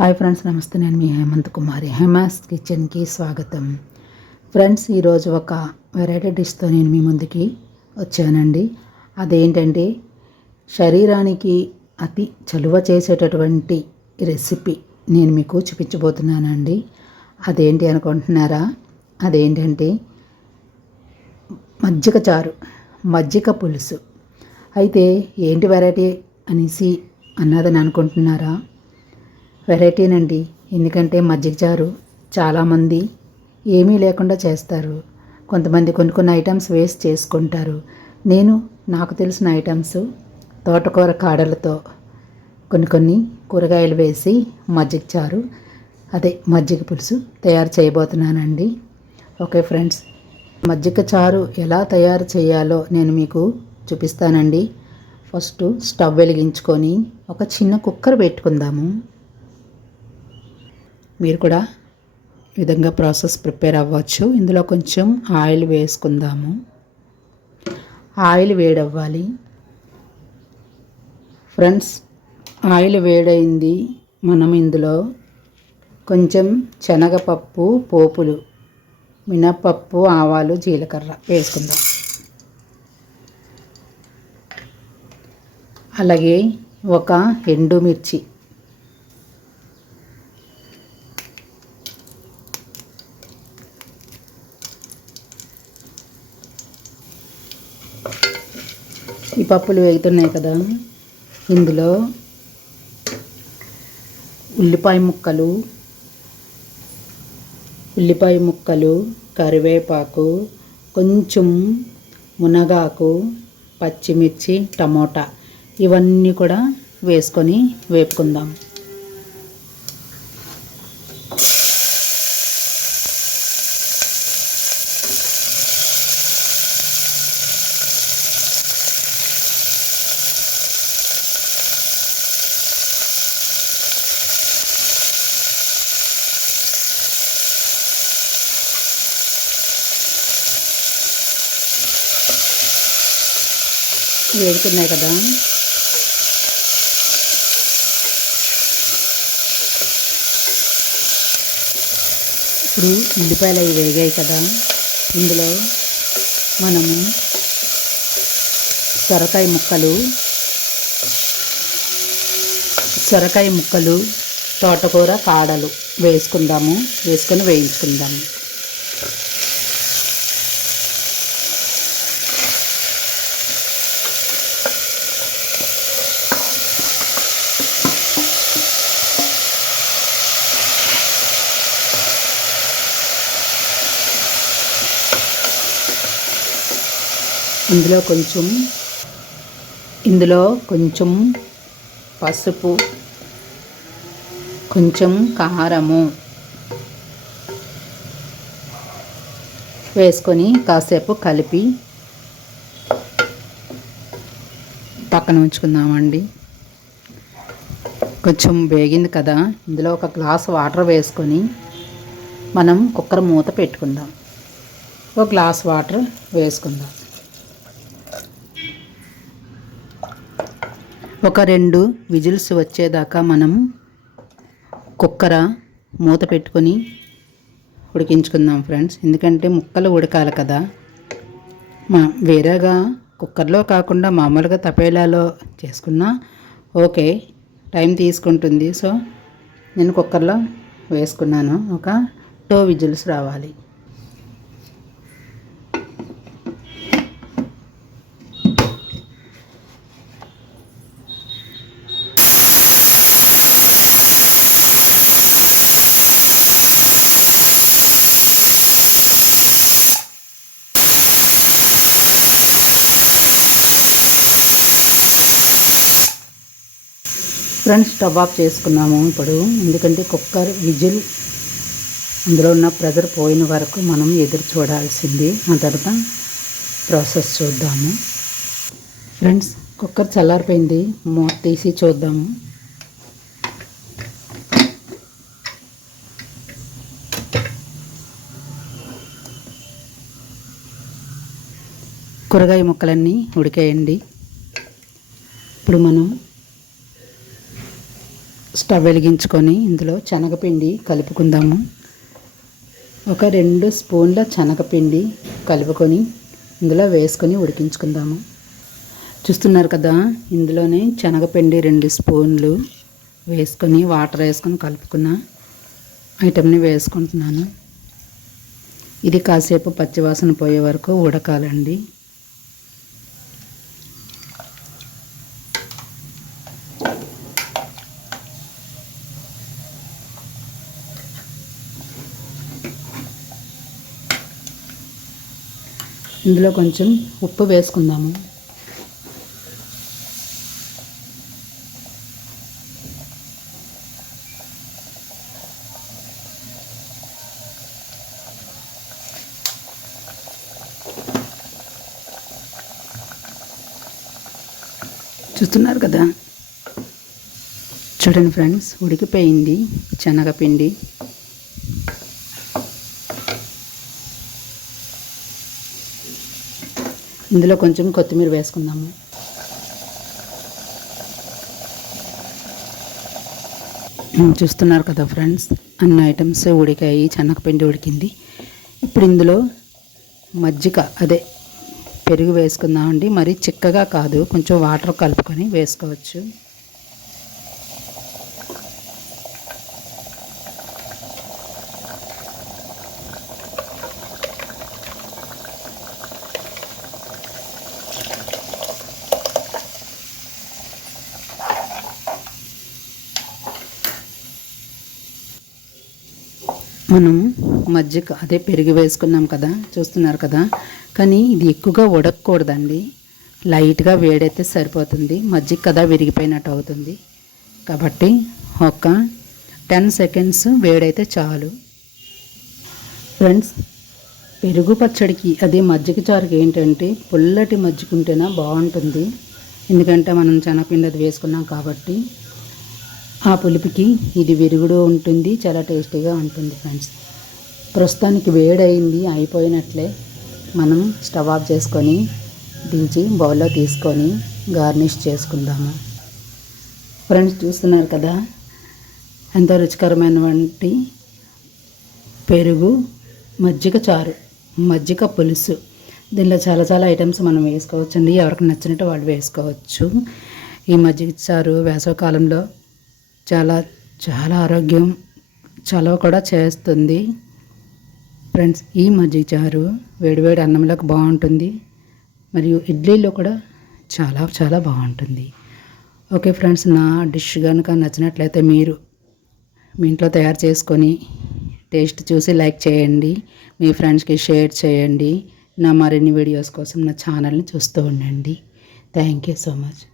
Hi friends నమస్తే. నేను మీ హేమంత్ కుమారి. హేమాస్ కిచెన్కి స్వాగతం. ఫ్రెండ్స్ ఈరోజు ఒక వెరైటీ డిష్తో నేను మీ ముందుకి వచ్చానండి. అదేంటంటే శరీరానికి అతి చలువ చేసేటటువంటి రెసిపీ నేను మీకు చూపించబోతున్నానండి. అదేంటి అనుకుంటున్నారా? అదేంటంటే మజ్జిగ చారు మజ్జిగ పులుసు. అయితే ఏంటి వెరైటీ అనేసి అన్నదని అనుకుంటున్నారా? వెరైటీనండి. ఎందుకంటే మజ్జిగ చారు చాలామంది ఏమీ లేకుండా చేస్తారు. కొంతమంది కొన్ని కొన్ని ఐటమ్స్ వేస్ట్ చేసుకుంటారు. నేను నాకు తెలిసిన ఐటమ్స్ తోటకూర కాడలతో కొన్ని కొన్ని కూరగాయలు వేసి మజ్జిగ చారు అదే మజ్జిగ పులుసు తయారు చేయబోతున్నానండి. ఓకే ఫ్రెండ్స్ మజ్జిగ చారు ఎలా తయారు చేయాలో నేను మీకు చూపిస్తానండి. ఫస్ట్ స్టవ్ వెలిగించుకొని ఒక చిన్న కుక్కర్ పెట్టుకుందాము. మీరు కూడా ఈ విధంగా ప్రాసెస్ ప్రిపేర్ అవ్వచ్చు. ఇందులో కొంచెం ఆయిల్ వేసుకుందాము. ఆయిల్ వేడవ్వాలి. ఫ్రెండ్స్ ఆయిల్ వేడైంది. మనం ఇందులో కొంచెం శనగపప్పు పోపులు మినప్పప్పు ఆవాలు జీలకర్ర వేసుకుందాం. అలాగే ఒక ఎండుమిర్చి పప్పులు వేగుతున్నాయి కదా. ఇందులో ఉల్లిపాయ ముక్కలు ఉల్లిపాయ ముక్కలు కరివేపాకు కొంచెం మునగాకు పచ్చిమిర్చి టమోటా ఇవన్నీ కూడా వేసుకొని వేపుకుందాం. వేగుతున్నాయి కదా. ఇప్పుడు ఉల్లిపాయలు అవి వేగాయి కదా. ఇందులో మనము సొరకాయ ముక్కలు సొరకాయ ముక్కలు తోటకూర కాడలు వేసుకుందాము వేసుకొని వేయించుకుందాము. ఇందులో కొంచెం ఇందులో కొంచెం పసుపు కొంచెం కారము వేసుకొని కాసేపు కలిపి పక్కన ఉంచుకుందామండి. కొంచెం వేగింది కదా ఇందులో ఒక గ్లాస్ వాటర్ వేసుకొని మనం కుక్కర్ మూత పెట్టుకుందాం. ఒక గ్లాస్ వాటర్ వేసుకుందాం. ఒక రెండు విజిల్స్ వచ్చేదాకా మనం కుక్కర మూత పెట్టుకొని ఉడికించుకుందాం ఫ్రెండ్స్. ఎందుకంటే ముక్కలు ఉడకాలి కదా. మా వేరేగా కుక్కర్లో కాకుండా మామూలుగా తపేలాలో చేసుకున్నా ఓకే టైం తీసుకుంటుంది. సో నేను కుక్కర్లో వేసుకున్నాను. ఒక టూ విజిల్స్ రావాలి. ఫ్రెండ్స్ స్టవ్ ఆఫ్ చేసుకున్నాము ఇప్పుడు. ఎందుకంటే కుక్కర్ విజిల్ అందులో ఉన్న ప్రెజర్ పోయిన వరకు మనం ఎదురు చూడాల్సింది. ఆ తర్వాత ప్రాసెస్ చూద్దాము. ఫ్రెండ్స్ కుక్కర్ చల్లారిపోయింది. మూత తీసి చూద్దాము. కూరగాయ ముక్కలన్నీ ఉడికేయండి. ఇప్పుడు మనం స్టవ్ వెలిగించుకొని ఇందులో శనగపిండి కలుపుకుందాము. ఒక రెండు స్పూన్ల శనగపిండి కలుపుకొని ఇందులో వేసుకొని ఉడికించుకుందాము. చూస్తున్నారు కదా ఇందులోనే శనగపిండి రెండు స్పూన్లు వేసుకొని వాటర్ వేసుకొని కలుపుకున్న ఐటెంని వేసుకుంటున్నాను. ఇది కాసేపు పచ్చివాసన పోయే వరకు ఉడకాలండి. ఇందులో కొంచెం ఉప్పు వేసుకుందాము. చూస్తున్నారు కదా? చూడండి ఫ్రెండ్స్ ఉడికిపోయింది. శనగపిండి. ఇందులో కొంచెం కొత్తిమీర వేసుకుందాము. చూస్తున్నారు కదా ఫ్రెండ్స్ అన్ని ఐటమ్స్ ఉడికాయి శనగపిండి ఉడికింది. ఇప్పుడు ఇందులో మజ్జిగ అదే పెరుగు వేసుకుందామండి. మరి చిక్కగా కాదు కొంచెం వాటర్ కలుపుకొని వేసుకోవచ్చు. మనం మజ్జిగ అదే పెరుగు వేసుకున్నాం కదా చూస్తున్నారు కదా. కానీ ఇది ఎక్కువగా ఉడకకూడదండి. లైట్గా వేడైతే సరిపోతుంది. మజ్జిగ కదా విరిగిపోయినట్టు అవుతుంది. కాబట్టి ఒక టెన్ సెకండ్స్ వేడైతే చాలు. ఫ్రెండ్స్ పెరుగు పచ్చడికి అదే మజ్జిగ చారుకి ఏంటంటే పుల్లటి మజ్జిగ ఉంటేనే బాగుంటుంది. ఎందుకంటే మనం శనగపిండి అది వేసుకున్నాం కాబట్టి ఆ పులుపుకి ఇది విరుగుడు ఉంటుంది చాలా టేస్టీగా ఉంటుంది ఫ్రెండ్స్ ప్రస్తుతానికి వేడైంది అయిపోయినట్లే. మనం స్టవ్ ఆఫ్ చేసుకొని దించి బౌల్లో తీసుకొని గార్నిష్ చేసుకుందాము. ఫ్రెండ్స్ చూస్తున్నారు కదా ఎంతో రుచికరమైనటువంటి పెరుగు మజ్జిగ చారు మజ్జిగ పులుసు. దీనిలో చాలా చాలా ఐటమ్స్ మనం వేసుకోవచ్చు అండి ఎవరికి నచ్చినట్టు వాళ్ళు వేసుకోవచ్చు. ఈ మజ్జిగ చారు వేసవకాలంలో చాలా చాలా ఆరోగ్యం చలవ కూడా చేస్తుంది. ఫ్రెండ్స్ ఈ మజ్జిగ చారు వేడివేడి అన్నంలోకి బాగుంటుంది. మరియు ఇడ్లీలో కూడా చాలా చాలా బాగుంటుంది. ఓకే ఫ్రెండ్స్ నా డిష్ కనుక నచ్చినట్లయితే మీరు మీ ఇంట్లో తయారు చేసుకొని టేస్ట్ చూసి లైక్ చేయండి. మీ ఫ్రెండ్స్కి షేర్ చేయండి. నా మరిన్ని వీడియోస్ కోసం నా ఛానల్ని చూస్తూ ఉండండి. Thank you so much.